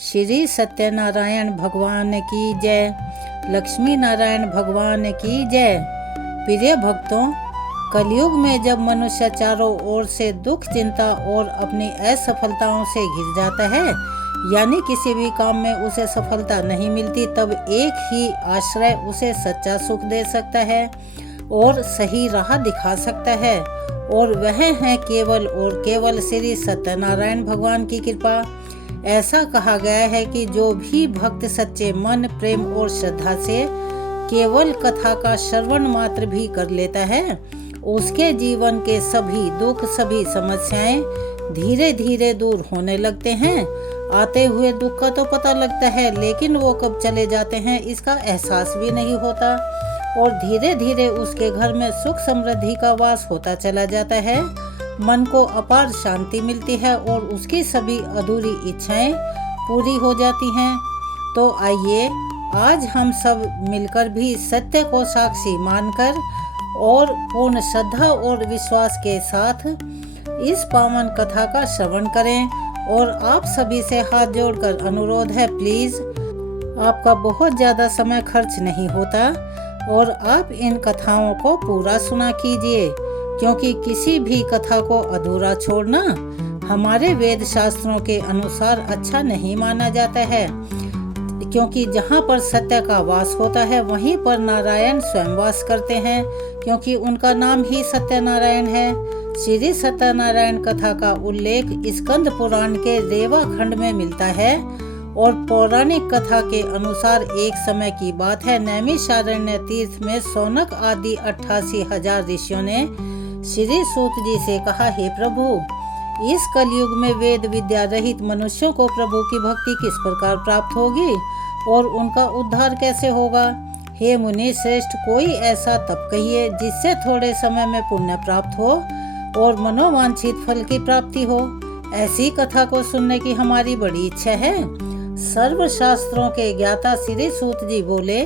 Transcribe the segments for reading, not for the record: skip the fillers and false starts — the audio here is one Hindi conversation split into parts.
श्री सत्यनारायण भगवान की जय। लक्ष्मी नारायण भगवान की जय। प्रिय भक्तों, कलयुग में जब मनुष्य चारों ओर से दुख, चिंता और अपनी असफलताओं से घिर जाता है, यानी किसी भी काम में उसे सफलता नहीं मिलती, तब एक ही आश्रय उसे सच्चा सुख दे सकता है और सही राह दिखा सकता है, और वह है केवल और केवल श्री सत्यनारायण भगवान की कृपा। ऐसा कहा गया है कि जो भी भक्त सच्चे मन, प्रेम और श्रद्धा से केवल कथा का श्रवण मात्र भी कर लेता है, उसके जीवन के सभी दुख, सभी समस्याएं धीरे धीरे दूर होने लगते हैं। आते हुए दुख का तो पता लगता है, लेकिन वो कब चले जाते हैं इसका एहसास भी नहीं होता, और धीरे धीरे उसके घर में सुख समृद्धि का वास होता चला जाता है। मन को अपार शांति मिलती है और उसकी सभी अधूरी इच्छाएं पूरी हो जाती हैं। तो आइए आज हम सब मिलकर भी सत्य को साक्षी मानकर और पूर्ण श्रद्धा और विश्वास के साथ इस पावन कथा का श्रवण करें। और आप सभी से हाथ जोड़कर अनुरोध है, प्लीज, आपका बहुत ज़्यादा समय खर्च नहीं होता और आप इन कथाओं को पूरा सुना कीजिए, क्योंकि किसी भी कथा को अधूरा छोड़ना हमारे वेद शास्त्रों के अनुसार अच्छा नहीं माना जाता है, क्योंकि जहाँ पर सत्य का वास होता है वहीं पर नारायण स्वयं वास करते हैं, क्योंकि उनका नाम ही सत्यनारायण है। श्री सत्यनारायण कथा का उल्लेख स्कंद पुराण के रेवा खंड में मिलता है, और पौराणिक कथा के अनुसार एक समय की बात है, नैमिषारण्य तीर्थ में सौनक आदि 88,000 ऋषियों ने श्री सूत जी से कहा, हे प्रभु, इस कलयुग में वेद विद्या रहित मनुष्यों को प्रभु की भक्ति किस प्रकार प्राप्त होगी और उनका उद्धार कैसे होगा? हे मुनि श्रेष्ठ, कोई ऐसा तप कहिए जिससे थोड़े समय में पुण्य प्राप्त हो और मनोवांछित फल की प्राप्ति हो। ऐसी कथा को सुनने की हमारी बड़ी इच्छा है। सर्व शास्त्रों के ज्ञाता श्री सूत जी बोले,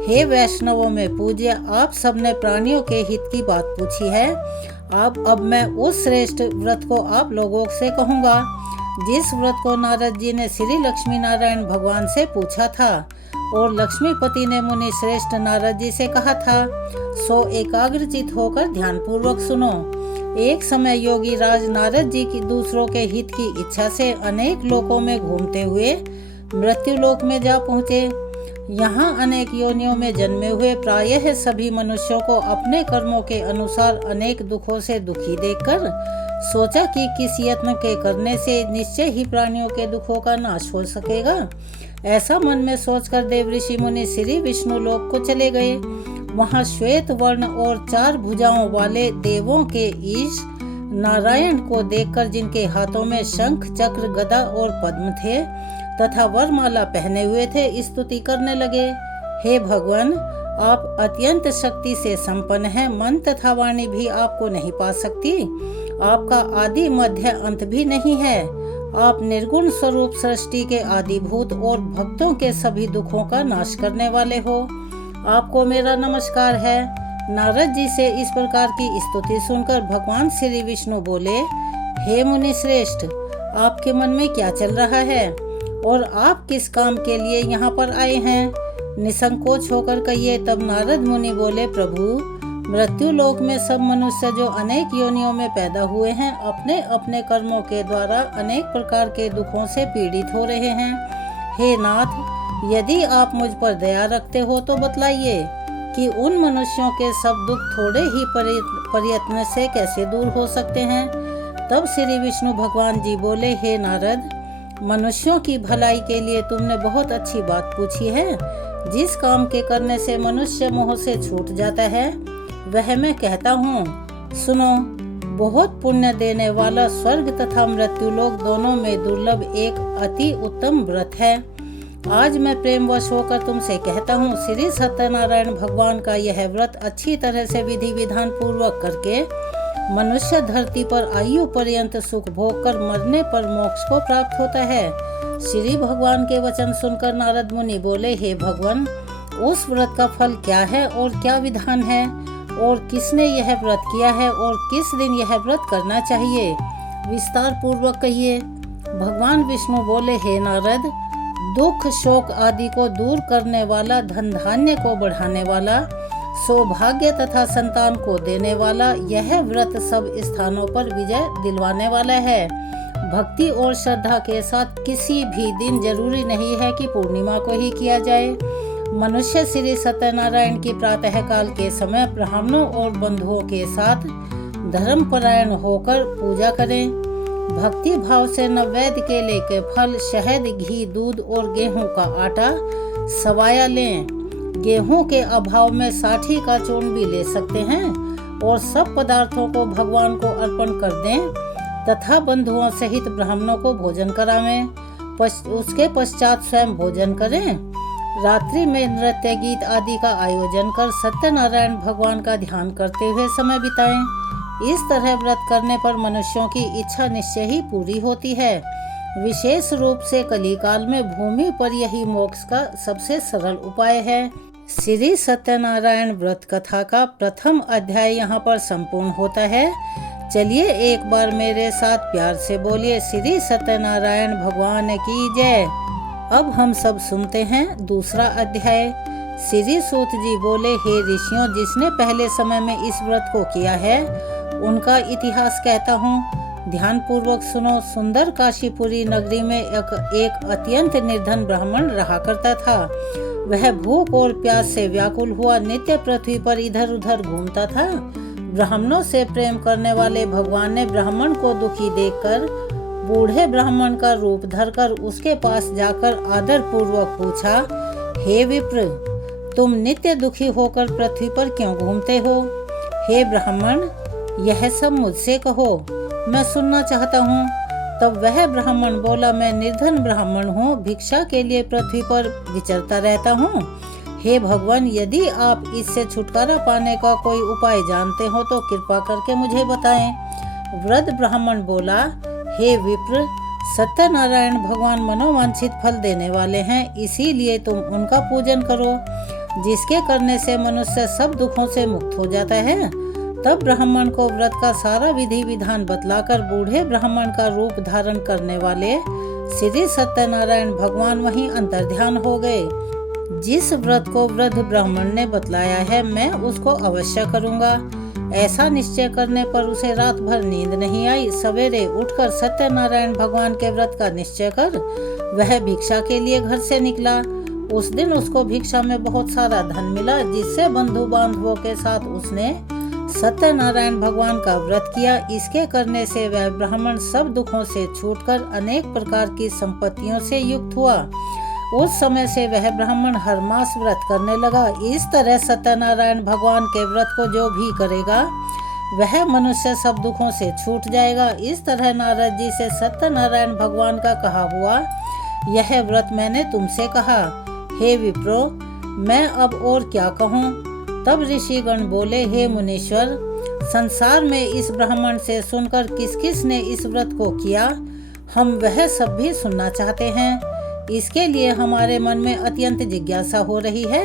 हे वैष्णवों में पूज्य, आप सबने प्राणियों के हित की बात पूछी है। अब मैं उस श्रेष्ठ व्रत को आप लोगों से कहूँगा जिस व्रत को नारद जी ने श्री लक्ष्मी नारायण भगवान से पूछा था, और लक्ष्मीपति ने मुनि श्रेष्ठ नारद जी से कहा था। सो एकाग्रचित होकर ध्यान पूर्वक सुनो। एक समय योगी राज नारद जी की दूसरों के हित की इच्छा से अनेक लोकों में घूमते हुए मृत्यु लोक में जा पहुँचे। यहाँ अनेक योनियों में जन्मे हुए प्रायः सभी मनुष्यों को अपने कर्मों के अनुसार अनेक दुखों से दुखी देखकर सोचा कि किस यत्न के करने से निश्चय ही प्राणियों के दुखों का नाश हो सकेगा। ऐसा मन में सोचकर देव ऋषि मुनि श्री विष्णु लोक को चले गए। वहाँ श्वेत वर्ण और 4 भुजाओं वाले देवों के ईश नारायण को देखकर, जिनके हाथों में शंख, चक्र, गदा और पद्म थे तथा वरमाला पहने हुए थे, स्तुति करने लगे। हे भगवान, आप अत्यंत शक्ति से संपन्न हैं, मन तथा वाणी भी आपको नहीं पा सकती। आपका आदि मध्य अंत भी नहीं है। आप निर्गुण स्वरूप सृष्टि के आदिभूत और भक्तों के सभी दुखों का नाश करने वाले हो। आपको मेरा नमस्कार है। नारद जी से इस प्रकार की स्तुति सुनकर भगवान श्री विष्णु बोले, हे मुनि श्रेष्ठ, आपके मन में क्या चल रहा है और आप किस काम के लिए यहाँ पर आए हैं? निसंकोच होकर कहिए। तब नारद मुनि बोले, प्रभु, मृत्यु लोक में सब मनुष्य जो अनेक योनियों में पैदा हुए हैं, अपने अपने कर्मों के द्वारा अनेक प्रकार के दुखों से पीड़ित हो रहे हैं। हे नाथ, यदि आप मुझ पर दया रखते हो तो बतलाइए कि उन मनुष्यों के सब दुख थोड़े ही प्रयत्न से कैसे दूर हो सकते हैं? तब श्री विष्णु भगवान जी बोले, हे नारद, मनुष्यों की भलाई के लिए तुमने बहुत अच्छी बात पूछी है। जिस काम के करने से मनुष्य मोह से छूट जाता है, वह मैं कहता हूँ, सुनो। बहुत पुण्य देने वाला स्वर्ग तथा मृत्यु लोक दोनों में दुर्लभ एक अति उत्तम व्रत है। आज मैं प्रेमवश होकर तुमसे कहता हूँ, श्री सत्यनारायण भगवान का यह व्रत अच्छी तरह से विधि विधान पूर्वक करके मनुष्य धरती पर आयु पर्यंत सुख भोग कर मरने पर मोक्ष को प्राप्त होता है। श्री भगवान के वचन सुनकर नारद मुनि बोले, हे भगवान, उस व्रत का फल क्या है और क्या विधान है, और किसने यह व्रत किया है और किस दिन यह व्रत करना चाहिए? विस्तार पूर्वक कहिए। भगवान विष्णु बोले, हे नारद, दुख शोक आदि को दूर करने वाला, धन धान्य को बढ़ाने वाला, सौभाग्य तथा संतान को देने वाला यह व्रत सब स्थानों पर विजय दिलवाने वाला है। भक्ति और श्रद्धा के साथ किसी भी दिन जरूरी नहीं है कि पूर्णिमा को ही किया जाए। मनुष्य श्री सत्यनारायण की प्रातः काल के समय ब्राह्मणों और बंधुओं के साथ धर्मपरायण होकर पूजा करें। भक्ति भाव से नैवेद्य केले के फल, शहद, घी, दूध और गेहूं का आटा सवाया लें। गेहूं के अभाव में साठी का चूर्ण भी ले सकते हैं और सब पदार्थों को भगवान को अर्पण कर दें तथा बंधुओं सहित ब्राह्मणों को भोजन करावें। उसके पश्चात स्वयं भोजन करें। रात्रि में नृत्य गीत आदि का आयोजन कर सत्यनारायण भगवान का ध्यान करते हुए समय बिताएं। इस तरह व्रत करने पर मनुष्यों की इच्छा निश्चय ही पूरी होती है। विशेष रूप से कलिकाल में भूमि पर यही मोक्ष का सबसे सरल उपाय है। श्री सत्यनारायण व्रत कथा का प्रथम अध्याय यहाँ पर संपूर्ण होता है। चलिए एक बार मेरे साथ प्यार से बोलिए, श्री सत्यनारायण भगवान की जय। अब हम सब सुनते हैं दूसरा अध्याय। श्री सूत जी बोले, हे ऋषियों, जिसने पहले समय में इस व्रत को किया है उनका इतिहास कहता हूँ। ध्यान पूर्वक सुनो। सुंदर काशीपुरी नगरी में एक अत्यंत निर्धन ब्राह्मण रहा करता था। वह भूख और प्यास से व्याकुल हुआ नित्य पृथ्वी पर इधर उधर घूमता था। ब्राह्मणों से प्रेम करने वाले भगवान ने ब्राह्मण को दुखी देखकर बूढ़े ब्राह्मण का रूप धरकर उसके पास जाकर आदर पूर्वक पूछा, हे विप्र, तुम नित्य दुखी होकर पृथ्वी पर क्यों घूमते हो? हे ब्राह्मण, यह सब मुझसे कहो, मैं सुनना चाहता हूँ। तब वह ब्राह्मण बोला, मैं निर्धन ब्राह्मण हूँ, भिक्षा के लिए पृथ्वी पर विचरता रहता हूँ। हे भगवान, यदि आप इससे छुटकारा पाने का कोई उपाय जानते हो तो कृपा करके मुझे बताएं। वृद्ध ब्राह्मण बोला, हे विप्र, सत्यनारायण भगवान मनोवांछित फल देने वाले हैं, इसीलिए तुम उनका पूजन करो, जिसके करने से मनुष्य सब दुखों से मुक्त हो जाता है। तब ब्राह्मण को व्रत का सारा विधि विधान बतलाकर बूढ़े ब्राह्मण का रूप धारण करने वाले श्री सत्यनारायण भगवान वहीं अंतर्ध्यान हो गए। जिस व्रत को वृद्ध ब्राह्मण ने बतलाया है मैं उसको अवश्य करूंगा। ऐसा निश्चय करने पर उसे रात भर नींद नहीं आई। सवेरे उठकर सत्यनारायण भगवान के व्रत का निश्चय कर वह भिक्षा के लिए घर से निकला। उस दिन उसको भिक्षा में बहुत सारा धन मिला, जिससे बंधु बांधवों के साथ उसने सत्यनारायण भगवान का व्रत किया। इसके करने से वह ब्राह्मण सब दुखों से छूटकर अनेक प्रकार की संपत्तियों से युक्त हुआ। उस समय से वह ब्राह्मण हर मास व्रत करने लगा। इस तरह सत्यनारायण भगवान के व्रत को जो भी करेगा वह मनुष्य सब दुखों से छूट जाएगा। इस तरह नारद जी से सत्यनारायण भगवान का कहा हुआ यह व्रत मैंने तुमसे कहा। हे विप्रो, मैं अब और क्या कहूँ? तब ऋषिगण बोले, हे मुनीश्वर, संसार में इस ब्राह्मण से सुनकर किस किस ने इस व्रत को किया, हम वह सब भी सुनना चाहते हैं। इसके लिए हमारे मन में अत्यंत जिज्ञासा हो रही है।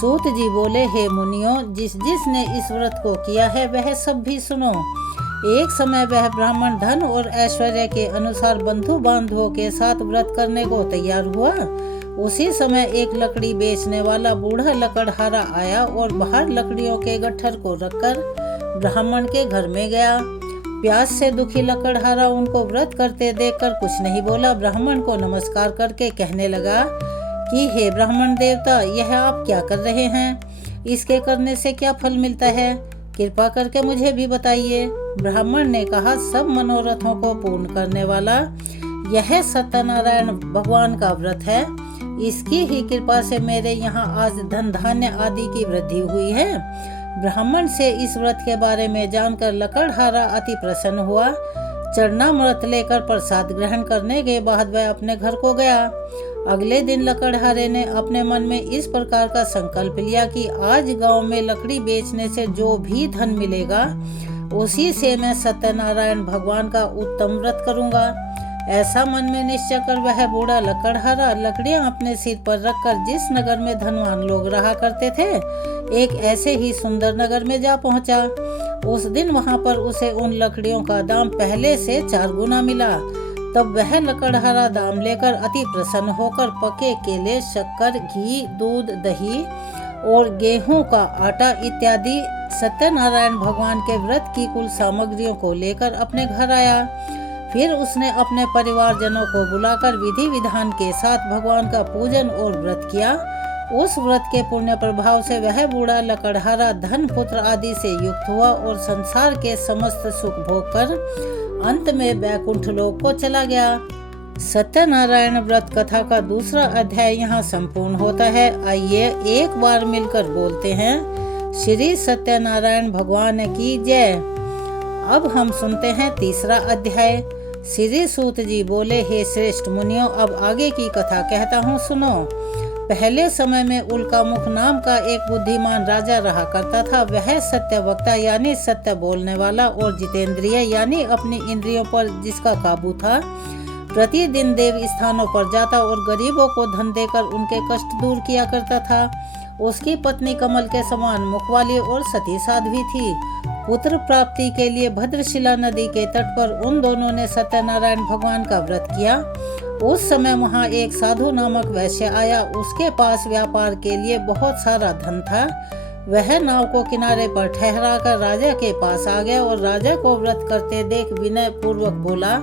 सूत जी बोले, हे मुनियों, जिस जिसने इस व्रत को किया है वह सब भी सुनो। एक समय वह ब्राह्मण धन और ऐश्वर्य के अनुसार बंधु बांधवों के साथ व्रत करने को तैयार हुआ। उसी समय एक लकड़ी बेचने वाला बूढ़ा लकड़हारा आया और बाहर लकड़ियों के गट्ठर को रखकर ब्राह्मण के घर में गया। प्यास से दुखी लकड़हारा उनको व्रत करते देखकर कुछ नहीं बोला। ब्राह्मण को नमस्कार करके कहने लगा कि हे ब्राह्मण देवता, यह आप क्या कर रहे हैं? इसके करने से क्या फल मिलता है? कृपा करके मुझे भी बताइए। ब्राह्मण ने कहा, सब मनोरथों को पूर्ण करने वाला यह सत्यनारायण भगवान का व्रत है। इसकी ही कृपा से मेरे यहाँ आज धन धान्य आदि की वृद्धि हुई है। ब्राह्मण से इस व्रत के बारे में जानकर लकड़हारा अति प्रसन्न हुआ। चरणामृत लेकर प्रसाद ग्रहण करने के बाद वह अपने घर को गया। अगले दिन लकड़हारे ने अपने मन में इस प्रकार का संकल्प लिया कि आज गांव में लकड़ी बेचने से जो भी धन मिलेगा उसी से मैं सत्यनारायण भगवान का उत्तम व्रत करूंगा। ऐसा मन में निश्चय कर वह बूढ़ा लकड़हारा लकड़ियां अपने सिर पर रखकर जिस नगर में धनवान लोग रहा करते थे एक ऐसे ही सुंदर नगर में जा पहुंचा। उस दिन वहां पर उसे उन लकड़ियों का दाम पहले से 4 गुना मिला। तब वह लकड़हारा दाम लेकर अति प्रसन्न होकर पके केले, शक्कर, घी, दूध, दही और गेहूं का आटा इत्यादि सत्यनारायण भगवान के व्रत की कुल सामग्रियों को लेकर अपने घर आया। फिर उसने अपने परिवारजनों को बुलाकर विधि विधान के साथ भगवान का पूजन और व्रत किया। उस व्रत के पुण्य प्रभाव से वह बूढ़ा लकड़हारा धन पुत्र आदि से युक्त हुआ और संसार के समस्त सुख भोग कर अंत में वैकुंठ लोक को चला गया। सत्यनारायण व्रत कथा का दूसरा अध्याय यहाँ संपूर्ण होता है। आइए एक बार मिलकर बोलते हैं, श्री सत्यनारायण भगवान की जय। अब हम सुनते हैं तीसरा अध्याय। श्री सूत जी बोले, हे श्रेष्ठ मुनियों, अब आगे की कथा कहता हूँ, सुनो। पहले समय में उल्कामुख नाम का एक बुद्धिमान राजा रहा करता था। वह सत्यवक्ता यानी सत्य बोलने वाला और जितेंद्रिय यानी अपनी इंद्रियों पर जिसका काबू था, प्रतिदिन देव स्थानों पर जाता और गरीबों को धन देकर उनके कष्ट दूर किया करता था। उसकी पत्नी कमल के समान मुख वाली और सती साध्वी थी। पुत्र प्राप्ति के लिए भद्रशिला नदी के तट पर उन दोनों ने सत्यनारायण भगवान का व्रत किया। उस समय वहाँ एक साधु नामक वैश्य आया। उसके पास व्यापार के लिए बहुत सारा धन था। वह नाव को किनारे पर ठहराकर राजा के पास आ गया और राजा को व्रत करते देख विनय पूर्वक बोला,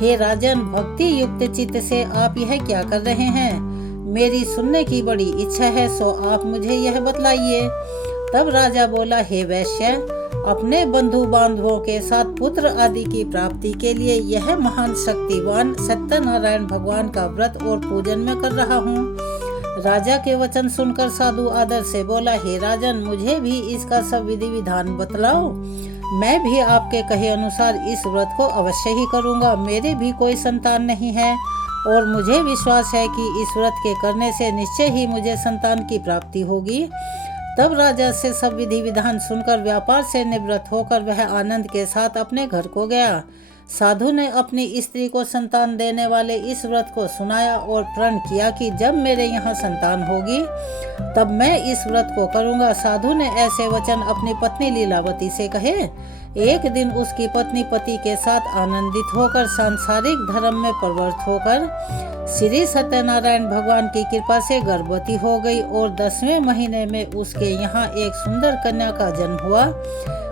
हे राजन, भक्ति युक्त चित्त से आप यह क्या कर रहे हैं? मेरी सुनने की बड़ी इच्छा है, सो आप मुझे यह बतलाइए। तब राजा बोला, हे वैश्य, अपने बंधु बांधवों के साथ पुत्र आदि की प्राप्ति के लिए यह महान शक्तिवान सत्यनारायण भगवान का व्रत और पूजन में कर रहा हूँ। राजा के वचन सुनकर साधु आदर से बोला, हे राजन, मुझे भी इसका सब विधि विधान बतलाओ। मैं भी आपके कहे अनुसार इस व्रत को अवश्य ही करूँगा। मेरे भी कोई संतान नहीं है और मुझे विश्वास है कि इस व्रत के करने से निश्चय ही मुझे संतान की प्राप्ति होगी। तब राजा से सब विधि विधान सुनकर व्यापार से निवृत्त होकर वह आनंद के साथ अपने घर को गया। साधु ने अपनी स्त्री को संतान देने वाले इस व्रत को सुनाया और प्रण किया कि जब मेरे यहाँ संतान होगी तब मैं इस व्रत को करूँगा। साधु ने ऐसे वचन अपनी पत्नी लीलावती से कहे। एक दिन उसकी पत्नी पति के साथ आनंदित होकर सांसारिक धर्म में प्रवृत्त होकर श्री सत्यनारायण भगवान की कृपा से गर्भवती हो गई और 10वें महीने में उसके यहाँ एक सुंदर कन्या का जन्म हुआ।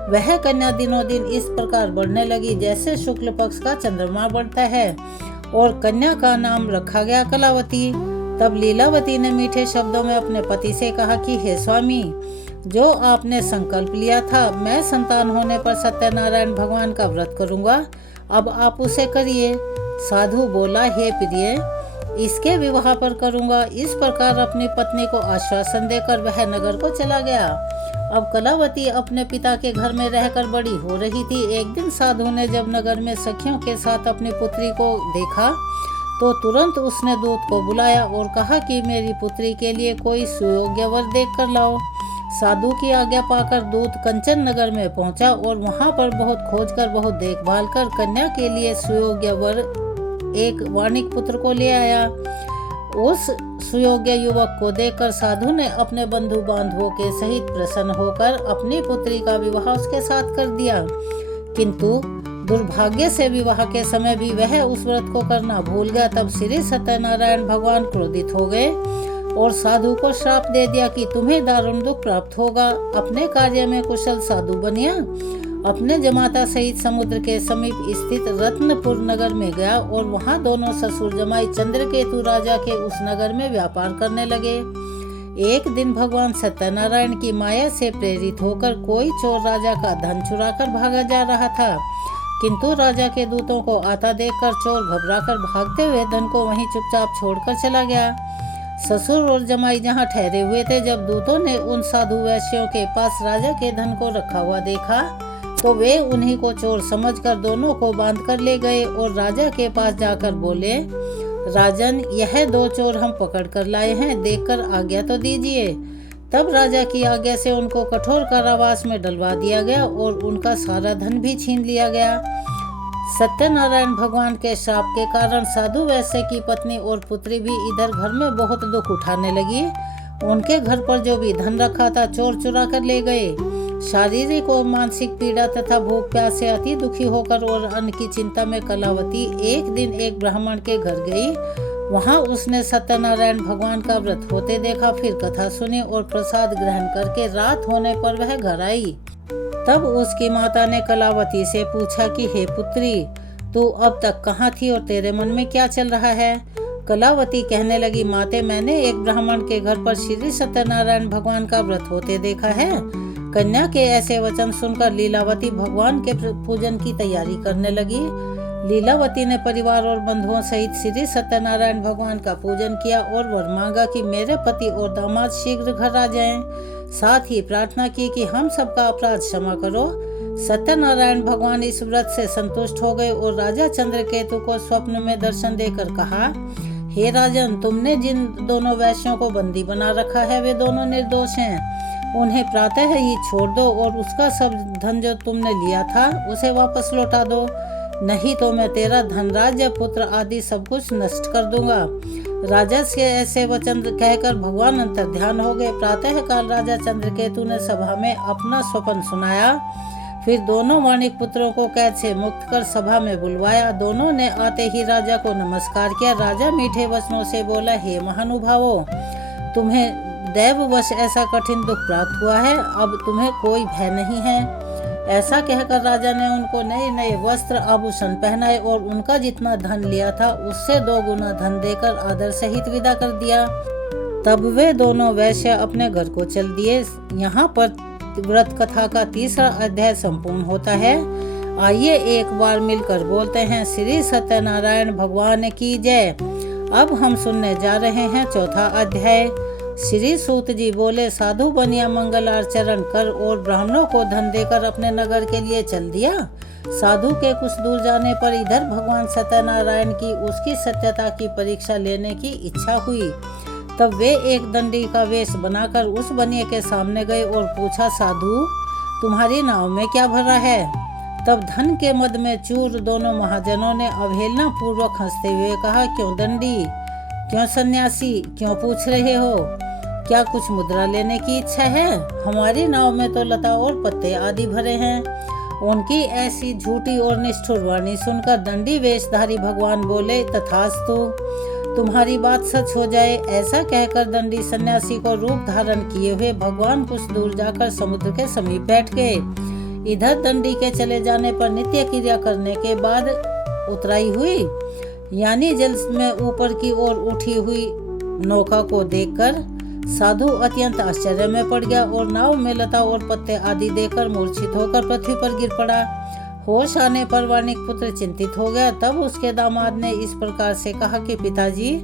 वह कन्या दिनों दिन इस प्रकार बढ़ने लगी जैसे शुक्ल पक्ष का चंद्रमा बढ़ता है और कन्या का नाम रखा गया कलावती। तब लीलावती ने मीठे शब्दों में अपने पति से कहा कि हे स्वामी, जो आपने संकल्प लिया था, मैं संतान होने पर सत्यनारायण भगवान का व्रत करूंगा। अब आप उसे करिए। साधु बोला, हे प्रिय, इसके विवाह पर करूंगा। इस प्रकार अपनी पत्नी को आश्वासन देकर वह नगर को चला गया। अब कलावती अपने पिता के घर में रहकर बड़ी हो रही थी। एक दिन साधु ने जब नगर में सखियों के साथ अपनी पुत्री को देखा तो तुरंत उसने दूत को बुलाया और कहा कि मेरी पुत्री के लिए कोई सुयोग्य वर देख कर लाओ। साधु की आज्ञा पाकर दूत कंचन नगर में पहुंचा और वहां पर बहुत खोजकर बहुत देखभाल कर कन्या के लिए सुयोग्य वर एक वाणिक पुत्र को ले आया। उस सुयोग्य युवक को देखकर साधु ने अपने बंधु बांधवों के सहित प्रसन्न होकर अपनी पुत्री का विवाह उसके साथ कर दिया। किंतु दुर्भाग्य से विवाह के समय भी वह उस व्रत को करना भूल गया। तब श्री सत्यनारायण भगवान क्रोधित हो गए और साधु को श्राप दे दिया कि तुम्हें दारुण दुख प्राप्त होगा। अपने कार्य में कुशल साधु बनिया अपने जमाता सहित समुद्र के समीप स्थित रत्नपुर नगर में गया और वहां दोनों ससुर जमाई चंद्रकेतु राजा के उस नगर में व्यापार करने लगे। एक दिन भगवान सत्यनारायण की माया से प्रेरित होकर कोई चोर राजा का धन चुराकर भागा जा रहा था, किंतु राजा के दूतों को आता देखकर चोर घबराकर भागते हुए धन को वहीं चुपचाप छोड़कर चला गया। ससुर और जमाई जहां ठहरे हुए थे, जब दूतों ने उन साधु वैश्यों के पास राजा के धन को रखा हुआ देखा तो वे उन्हीं को चोर समझकर दोनों को बांध कर ले गए और राजा के पास जाकर बोले, राजन, यह दो चोर हम पकड़ कर लाए हैं, देखकर आज्ञा तो दीजिए। तब राजा की आज्ञा से उनको कठोर कारावास में डलवा दिया गया और उनका सारा धन भी छीन लिया गया। सत्यनारायण भगवान के श्राप के कारण साधु वैश्य की पत्नी और पुत्री भी इधर घर में बहुत दुख उठाने लगी। उनके घर पर जो भी धन रखा था चोर चुरा कर ले गए। शारीरिक और मानसिक पीड़ा तथा भूख प्यास से अति दुखी होकर और अन्न की चिंता में कलावती एक दिन एक ब्राह्मण के घर गई। वहां उसने सत्यनारायण भगवान का व्रत होते देखा, फिर कथा सुनी और प्रसाद ग्रहण करके रात होने पर वह घर आई। तब उसकी माता ने कलावती से पूछा कि हे पुत्री, तू अब तक कहाँ थी और तेरे मन में क्या चल रहा है? कलावती कहने लगी, माते, मैंने एक ब्राह्मण के घर पर श्री सत्यनारायण भगवान का व्रत होते देखा है। कन्या के ऐसे वचन सुनकर लीलावती भगवान के पूजन की तैयारी करने लगी। लीलावती ने परिवार और बंधुओं सहित श्री सत्यनारायण भगवान का पूजन किया और वर मांगा कि मेरे पति और दामाद शीघ्र घर आ जाएं। साथ ही प्रार्थना की कि हम सबका अपराध क्षमा करो। सत्यनारायण भगवान इस व्रत से संतुष्ट हो गए और राजा चंद्रकेतु को स्वप्न में दर्शन देकर कहा, हे राजन, तुमने जिन दोनों वैश्यों को बंदी बना रखा है वे दोनों निर्दोष हैं। उन्हें प्रातः ही छोड़ दो और उसका सब धन जो तुमने लिया था उसे वापस लौटा दो, नहीं तो मैं तेरा धन, राज्य, पुत्र आदि सब कुछ नष्ट कर दूंगा। राजा के ऐसे वचन कहकर भगवान अंतर ध्यान हो गए। प्रातः काल राजा चंद्रकेतु ने सभा में अपना स्वप्न सुनाया। फिर दोनों वाणिक पुत्रों को कैद से मुक्त कर सभा में बुलवाया। दोनों ने आते ही राजा को नमस्कार किया। राजा मीठे वचनों से बोला, हे महानुभावों, तुम्हें दैववश ऐसा कठिन दुख प्राप्त हुआ है, अब तुम्हें कोई भय नहीं है। ऐसा कहकर राजा ने उनको नए नए वस्त्र आभूषण पहनाए और उनका जितना धन लिया था उससे 2 गुना धन देकर आदर सहित विदा कर दिया। तब वे दोनों वैश्य अपने घर को चल दिए। यहाँ पर व्रत कथा का 3रा अध्याय संपूर्ण होता है। आइए एक बार मिलकर बोलते हैं, श्री सत्यनारायण भगवान की जय। अब हम सुनने जा रहे हैं 4था अध्याय। श्री सूत जी बोले, साधु बनिया मंगल आचरण कर और ब्राह्मणों को धन देकर अपने नगर के लिए चल दिया। साधु के कुछ दूर जाने पर इधर भगवान सत्यनारायण की उसकी सत्यता की परीक्षा लेने की इच्छा हुई। तब वे एक दंडी का वेश बनाकर उस बनिए के सामने गए और पूछा, साधु, तुम्हारी नाव में क्या भरा है? तब धन के मद में चूर दोनों महाजनों ने अवहेलना पूर्वक हंसते हुए कहा, क्यों दंडी, क्यों सन्यासी, क्यों पूछ रहे हो? क्या कुछ मुद्रा लेने की इच्छा है? हमारी नाव में तो लता और पत्ते आदि भरे हैं। उनकी ऐसी झूठी और निष्ठुर वाणी सुनकर दंडी वेशधारी भगवान बोले, तथास्तु, तुम्हारी बात सच हो जाए। ऐसा कहकर दंडी सन्यासी को रूप धारण किए हुए भगवान कुछ दूर जाकर समुद्र के समीप बैठ गए। इधर दंडी के चले जाने पर नित्य क्रिया करने के बाद उतराई हुई, यानी जल में ऊपर की ओर उठी हुई नौका को देखकर साधु अत्यंत आश्चर्य में पड़ गया और नाव में लता और पत्ते आदि देकर मूर्छित होकर पृथ्वी पर गिर पड़ा। होश आने पर वाणिक पुत्र चिंतित हो गया। तब उसके दामाद ने इस प्रकार से कहा कि पिताजी,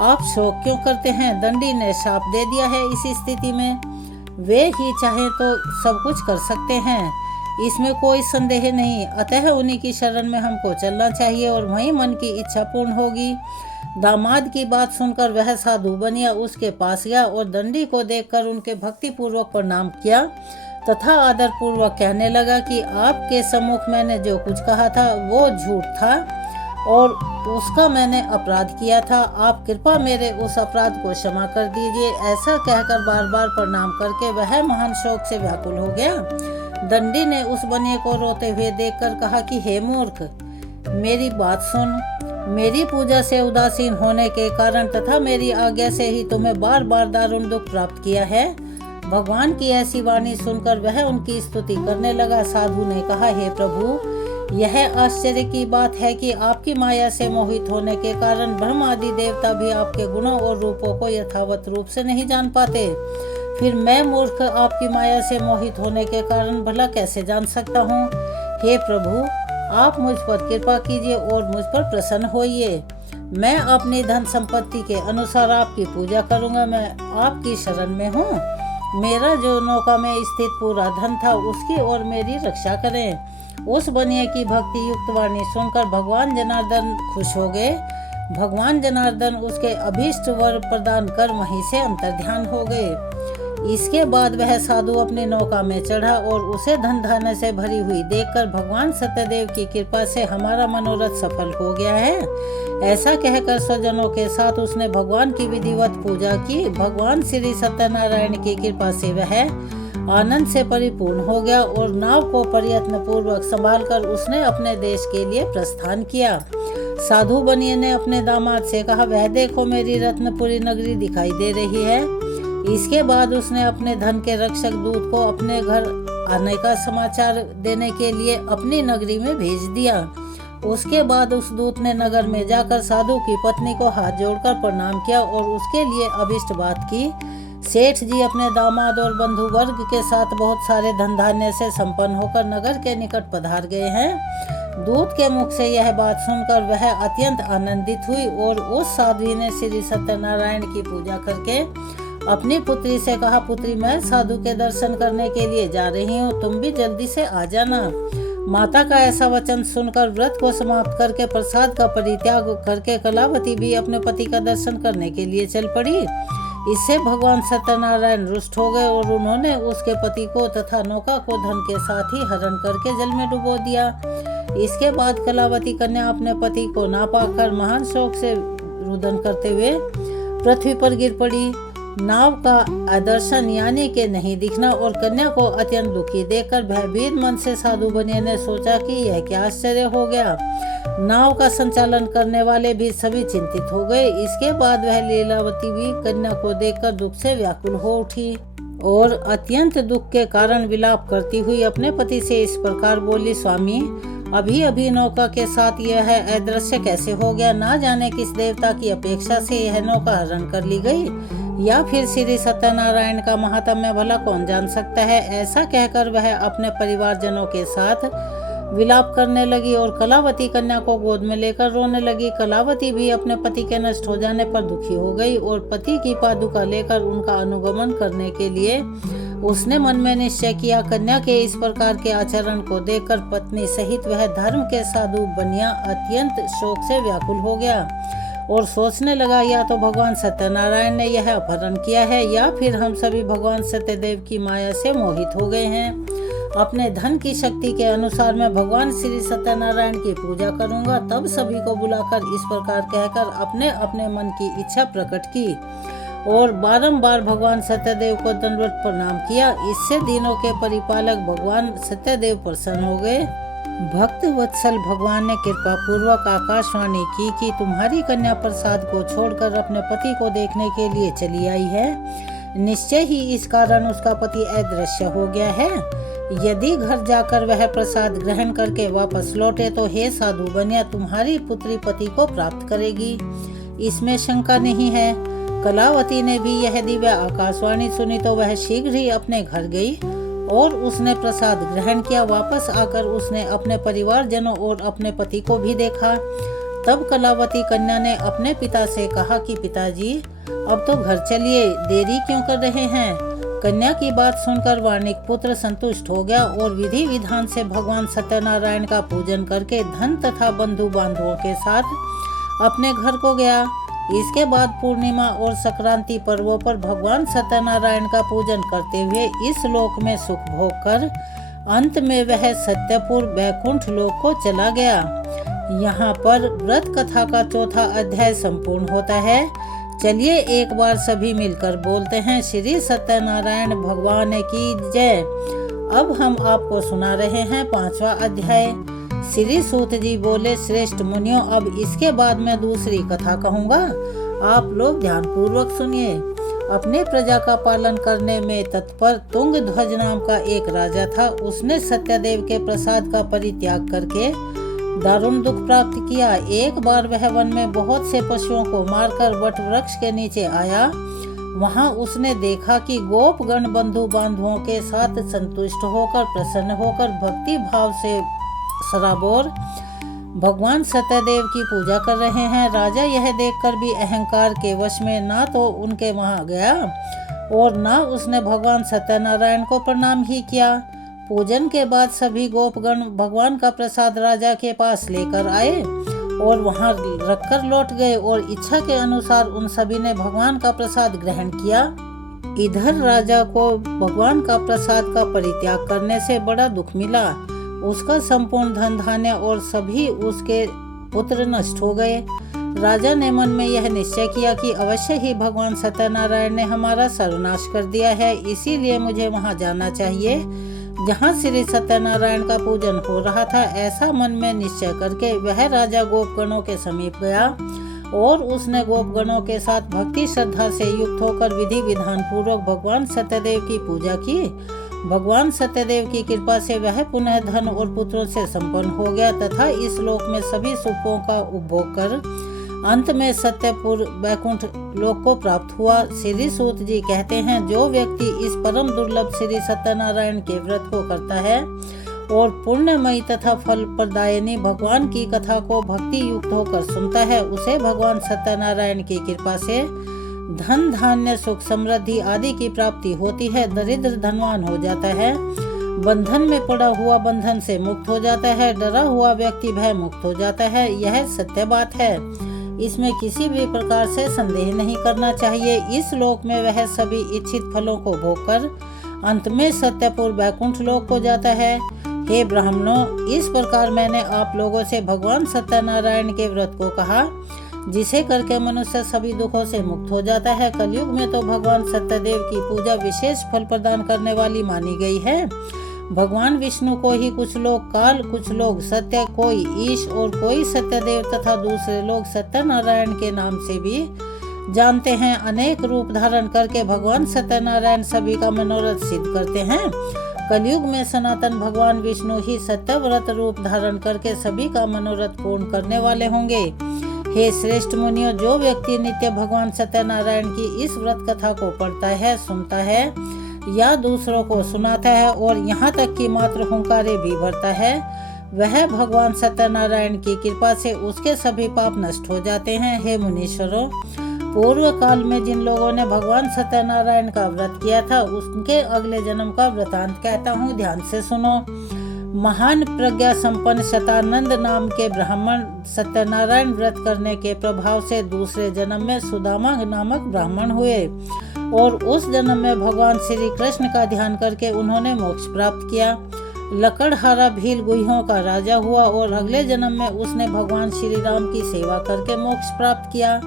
आप शोक क्यों करते हैं? दंडी ने शाप दे दिया है। इस स्थिति में वे ही चाहे तो सब कुछ कर सकते हैं, इसमें कोई संदेह नहीं। अतः उन्हीं की शरण में हमको चलना चाहिए और वहीं मन की इच्छा पूर्ण होगी। दामाद की बात सुनकर वह साधु बनिया उसके पास गया और दंडी को देखकर उनके भक्ति पूर्वक प्रणाम किया तथा आदर पूर्वक कहने लगा कि आपके सम्मुख मैंने जो कुछ कहा था वो झूठ था और उसका मैंने अपराध किया था। आप कृपा मेरे उस अपराध को क्षमा कर दीजिए। ऐसा कहकर बार बार प्रणाम करके वह महान शोक से व्याकुल हो गया। दंडी ने उस बनिए को रोते हुए देखकर कहा कि हे मूर्ख, मेरी बात सुन। मेरी पूजा से उदासीन होने के कारण तथा मेरी आज्ञा से ही तुम्हें बार बार दारुण दुख प्राप्त किया है। भगवान की ऐसी वाणी सुनकर वह उनकी स्तुति करने लगा। साधु ने कहा, हे प्रभु, यह आश्चर्य की बात है कि आपकी माया से मोहित होने के कारण ब्रह्म आदि देवता भी आपके गुणों और रूपों को यथावत रूप से नहीं जान पाते। फिर मैं मूर्ख आपकी माया से मोहित होने के कारण भला कैसे जान सकता हूँ? हे प्रभु, आप मुझ पर कृपा कीजिए और मुझ पर प्रसन्न होइए। मैं अपनी धन संपत्ति के अनुसार आपकी पूजा करूंगा। मैं आपकी शरण में हूँ। मेरा जो नौका में स्थित पूरा धन था उसकी और मेरी रक्षा करें। उस बनिए की भक्ति युक्त वाणी सुनकर भगवान जनार्दन खुश हो गए। भगवान जनार्दन उसके अभीष्ट वर प्रदान कर वहीं से अंतर्ध्यान हो गए। इसके बाद वह साधु अपनी नौका में चढ़ा और उसे धन धान्य से भरी हुई देखकर भगवान सत्यदेव की कृपा से हमारा मनोरथ सफल हो गया है, ऐसा कहकर स्वजनों के साथ उसने भगवान की विधिवत पूजा की। भगवान श्री सत्यनारायण की कृपा से वह आनंद से परिपूर्ण हो गया और नाव को प्रयत्न पूर्वक संभालकर उसने अपने देश के लिए प्रस्थान किया। साधु बनिए ने अपने दामाद से कहा, वह देखो मेरी रत्नपुरी नगरी दिखाई दे रही है। इसके बाद उसने अपने धन के रक्षक दूत को अपने घर आने का समाचार देने के लिए अपनी नगरी में भेज दिया। उसके बाद उस दूत ने नगर में जाकर साधु की पत्नी को हाथ जोड़कर प्रणाम किया और उसके लिए अभिष्ट बात की। सेठ जी अपने दामाद और बंधु वर्ग के साथ बहुत सारे धन धान्य से संपन्न होकर नगर के निकट पधार गए हैं। दूत के मुख से यह बात सुनकर वह अत्यंत आनंदित हुई और उस साध्वी ने श्री सत्यनारायण की पूजा करके अपनी पुत्री से कहा, पुत्री मैं साधु के दर्शन करने के लिए जा रही हूँ, तुम भी जल्दी से आ जाना। माता का ऐसा वचन सुनकर व्रत को समाप्त करके प्रसाद का परित्याग करके कलावती भी अपने पति का दर्शन करने के लिए चल पड़ी। इससे भगवान सत्यनारायण रुष्ट हो गए और उन्होंने उसके पति को तथा नौका को धन के साथ ही हरण करके जल में डुबो दिया। इसके बाद कलावती कन्या अपने पति को ना पाकर महान शोक से रुदन करते हुए पृथ्वी पर गिर पड़ी। नाव का आदर्शन यानी के नहीं दिखना और कन्या को अत्यंत दुखी देखकर भयभीत मन से साधु बनिए ने सोचा कि यह क्या आश्चर्य हो गया। नाव का संचालन करने वाले भी सभी चिंतित हो गए। इसके बाद वह लीलावती भी कन्या को देखकर दुख से व्याकुल हो उठी और अत्यंत दुख के कारण विलाप करती हुई अपने पति से इस प्रकार बोली, स्वामी अभी अभी नौका के साथ यह अदृश्य कैसे हो गया। ना जाने किस देवता की अपेक्षा से यह नौका हरण कर ली गई या फिर श्री सत्यनारायण का महात्म्य भला कौन जान सकता है। ऐसा कहकर वह अपने परिवारजनों के साथ विलाप करने लगी और कलावती कन्या को गोद में लेकर रोने लगी। कलावती भी अपने पति के नष्ट हो जाने पर दुखी हो गई और पति की पादुका लेकर उनका अनुगमन करने के लिए उसने मन में निश्चय किया। कन्या के इस प्रकार के आचरण को देखकर पत्नी सहित वह धर्म के साधु बनिया अत्यंत शोक से व्याकुल हो गया और सोचने लगा, या तो भगवान सत्यनारायण ने यह अपहरण किया है या फिर हम सभी भगवान सत्यदेव की माया से मोहित हो गए हैं। अपने धन की शक्ति के अनुसार मैं भगवान श्री सत्यनारायण की पूजा करूंगा। तब सभी को बुलाकर इस प्रकार कहकर अपने अपने मन की इच्छा प्रकट की और बारंबार भगवान सत्यदेव को दंडवत प्रणाम किया। इससे दिनों के परिपालक भगवान सत्यदेव प्रसन्न हो गए। भक्त वत्सल भगवान ने कृपा पूर्वक आकाशवाणी की कि तुम्हारी कन्या प्रसाद को छोड़कर अपने पति को देखने के लिए चली आई है। निश्चय ही इस कारण उसका पति अदृश्य हो गया है। यदि घर जाकर वह प्रसाद ग्रहण करके वापस लौटे तो हे साधु बनिया तुम्हारी पुत्री पति को प्राप्त करेगी, इसमें शंका नहीं है। कलावती ने भी यह दिव्य आकाशवाणी सुनी तो वह शीघ्र ही अपने घर गई और उसने प्रसाद ग्रहण किया। वापस आकर उसने अपने परिवारजनों और अपने पति को भी देखा। तब कलावती कन्या ने अपने पिता से कहा कि पिताजी अब तो घर चलिए, देरी क्यों कर रहे हैं। कन्या की बात सुनकर वार्णिक पुत्र संतुष्ट हो गया और विधि विधान से भगवान सत्यनारायण का पूजन करके धन तथा बंधु बांधवों के साथ अपने घर को गया। इसके बाद पूर्णिमा और संक्रांति पर्वों पर भगवान सत्यनारायण का पूजन करते हुए इस लोक में सुख भोग कर अंत में वह सत्यपुर बैकुंठ लोक को चला गया। यहाँ पर व्रत कथा का चौथा अध्याय संपूर्ण होता है। चलिए एक बार सभी मिलकर बोलते हैं, श्री सत्यनारायण भगवान की जय। अब हम आपको सुना रहे हैं 5वां अध्याय। श्री सूत जी बोले, श्रेष्ठ मुनियों अब इसके बाद मैं दूसरी कथा कहूँगा, आप लोग ध्यान पूर्वक सुनिए। अपने प्रजा का पालन करने में तत्पर तुंग ध्वज नाम का एक राजा था। उसने सत्यदेव के प्रसाद का परित्याग करके दारुण दुख प्राप्त किया। एक बार वह वन में बहुत से पशुओं को मारकर वट वृक्ष के नीचे आया। वहां उसने देखा कि गोपगण बंधु बांधवों के साथ संतुष्ट होकर प्रसन्न होकर भक्ति भाव से सराबोर भगवान सत्यदेव की पूजा कर रहे हैं। राजा यह देखकर भी अहंकार के वश में ना तो उनके वहां गया और ना उसने भगवान सत्यनारायण को प्रणाम ही किया। पूजन के बाद सभी गोपगण भगवान का प्रसाद राजा के पास लेकर आए और वहां रखकर लौट गए और इच्छा के अनुसार उन सभी ने भगवान का प्रसाद ग्रहण किया। इधर राजा को भगवान का प्रसाद का परित्याग करने से बड़ा दुख मिला। उसका संपूर्ण धन धान्य और सभी उसके पुत्र नष्ट हो गए। राजा ने मन में यह निश्चय किया कि अवश्य ही भगवान सत्यनारायण ने हमारा सर्वनाश कर दिया है, इसीलिए मुझे वहां जाना चाहिए जहां श्री सत्यनारायण का पूजन हो रहा था। ऐसा मन में निश्चय करके वह राजा गोपगणों के समीप गया और उसने गोपगणों के साथ भक्ति श्रद्धा से युक्त होकर विधि विधान पूर्वक भगवान सत्यदेव की पूजा की। भगवान सत्यदेव की कृपा से वह पुनः धन और पुत्रों से संपन्न हो गया तथा इस लोक में सभी सुखों का उपभोग कर अंत में सत्यपुर वैकुंठ लोक को प्राप्त हुआ। श्री सूत जी कहते हैं, जो व्यक्ति इस परम दुर्लभ श्री सत्यनारायण के व्रत को करता है और पुण्यमयी तथा फल प्रदायिनी भगवान की कथा को भक्ति युक्त होकर सुनता है, उसे भगवान सत्यनारायण की कृपा से धन धान्य सुख समृद्धि आदि की प्राप्ति होती है। दरिद्र धनवान हो जाता है, बंधन में पड़ा हुआ बंधन से मुक्त हो जाता है, डरा हुआ व्यक्ति भय मुक्त हो जाता है। यह सत्य बात है, इसमें किसी भी प्रकार से संदेह नहीं करना चाहिए। इस लोक में वह सभी इच्छित फलों को भोगकर अंत में सत्यपुर वैकुंठ लोक को जाता है। हे ब्राह्मणों, इस प्रकार मैंने आप लोगों से भगवान सत्यनारायण के व्रत को कहा, जिसे करके मनुष्य सभी दुखों से मुक्त हो जाता है। कलयुग में तो भगवान सत्यदेव की पूजा विशेष फल प्रदान करने वाली मानी गई है। भगवान विष्णु को ही कुछ लोग काल, कुछ लोग सत्य, कोई ईश और कोई सत्यदेव तथा दूसरे लोग सत्यनारायण के नाम से भी जानते हैं। अनेक रूप धारण करके भगवान सत्यनारायण सभी का मनोरथ सिद्ध करते हैं। कलयुग में सनातन भगवान विष्णु ही सत्यव्रत रूप धारण करके सभी का मनोरथ पूर्ण करने वाले होंगे। हे श्रेष्ठ मुनियों, जो व्यक्ति नित्य भगवान सत्यनारायण की इस व्रत कथा को पढ़ता है, सुनता है या दूसरों को सुनाता है और यहाँ तक कि मात्र हुंकारे भी भरता है, वह भगवान सत्यनारायण की कृपा से उसके सभी पाप नष्ट हो जाते हैं। हे मुनीश्वरों, पूर्व काल में जिन लोगों ने भगवान सत्यनारायण का व्रत किया था, उनके अगले जन्म का वृतांत कहता हूँ, ध्यान से सुनो। महान प्रज्ञा संपन्न शतानंद नाम के ब्राह्मण सत्यनारायण व्रत करने के प्रभाव से दूसरे जन्म में सुदामा नामक ब्राह्मण हुए और उस जन्म में भगवान श्री कृष्ण का ध्यान करके उन्होंने मोक्ष प्राप्त किया। लकड़हारा भील गुहियों का राजा हुआ और अगले जन्म में उसने भगवान श्री राम की सेवा करके मोक्ष प्राप्त किया।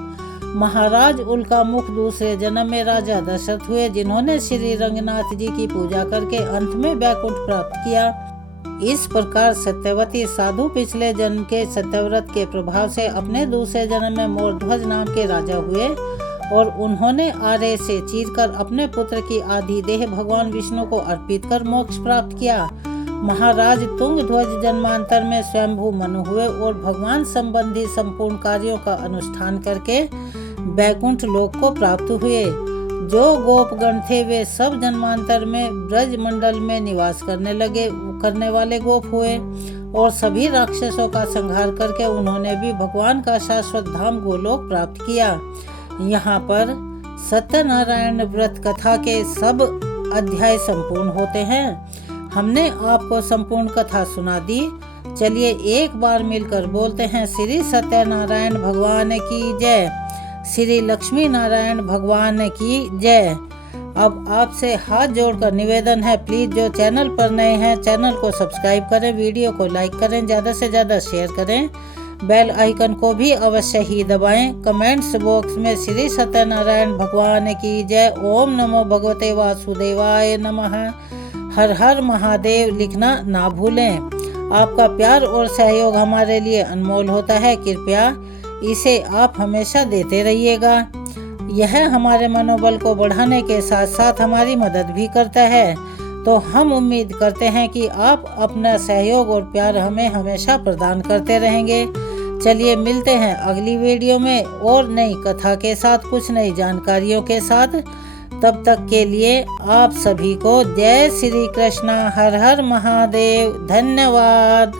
महाराज उल्का मुख दूसरे जन्म में राजा दशरथ हुए, जिन्होंने श्री रंगनाथ जी की पूजा करके अंत में वैकुंठ प्राप्त किया। इस प्रकार सत्यवती साधु पिछले जन्म के सत्यव्रत के प्रभाव से अपने दूसरे जन्म में मोरध्वज नाम के राजा हुए और उन्होंने आरे से चीरकर अपने पुत्र की आधी देह भगवान विष्णु को अर्पित कर मोक्ष प्राप्त किया। महाराज तुंगध्वज जन्मांतर में स्वयंभू मनु हुए और भगवान संबंधी संपूर्ण कार्यों का अनुष्ठान करके वैकुंठ लोक को प्राप्त हुए। जो गोपगण थे वे सब जन्मांतर में ब्रज मंडल में निवास करने वाले गोप हुए और सभी राक्षसों का संहार करके उन्होंने भी भगवान का शाश्वत धाम गोलोक प्राप्त किया। यहाँ पर सत्यनारायण व्रत कथा के सब अध्याय संपूर्ण होते हैं। हमने आपको संपूर्ण कथा सुना दी। चलिए एक बार मिलकर बोलते हैं, श्री सत्यनारायण भगवान की जय, श्री लक्ष्मी नारायण भगवान की जय। अब आपसे हाथ जोड़कर निवेदन है, प्लीज जो चैनल पर नए हैं चैनल को सब्सक्राइब करें, वीडियो को लाइक करें, ज़्यादा से ज़्यादा शेयर करें, बेल आइकन को भी अवश्य ही दबाएं। कमेंट्स बॉक्स में श्री सत्यनारायण भगवान की जय, ओम नमो भगवते वासुदेवाय नमः, हर हर महादेव लिखना ना भूलें। आपका प्यार और सहयोग हमारे लिए अनमोल होता है, कृपया इसे आप हमेशा देते रहिएगा। यह हमारे मनोबल को बढ़ाने के साथ साथ हमारी मदद भी करता है। तो हम उम्मीद करते हैं कि आप अपना सहयोग और प्यार हमें हमेशा प्रदान करते रहेंगे। चलिए मिलते हैं अगली वीडियो में और नई कथा के साथ, कुछ नई जानकारियों के साथ। तब तक के लिए आप सभी को जय श्री कृष्णा, हर हर महादेव, धन्यवाद।